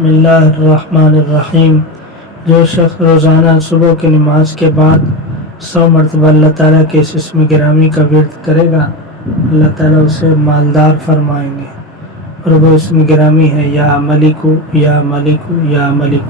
बिस्मिल्लाहिर्रहमानिर्रहीम। जो शख्स रोज़ाना सुबह की नमाज के बाद 100 मरतबा अल्लाह ताला के इस इस्म गिरामी का विर्द करेगा, अल्लाह ताला उसे मालदार फरमाएंगे। और वो इस्म गिरामी है या मलिकु या मलिकु या मलिक।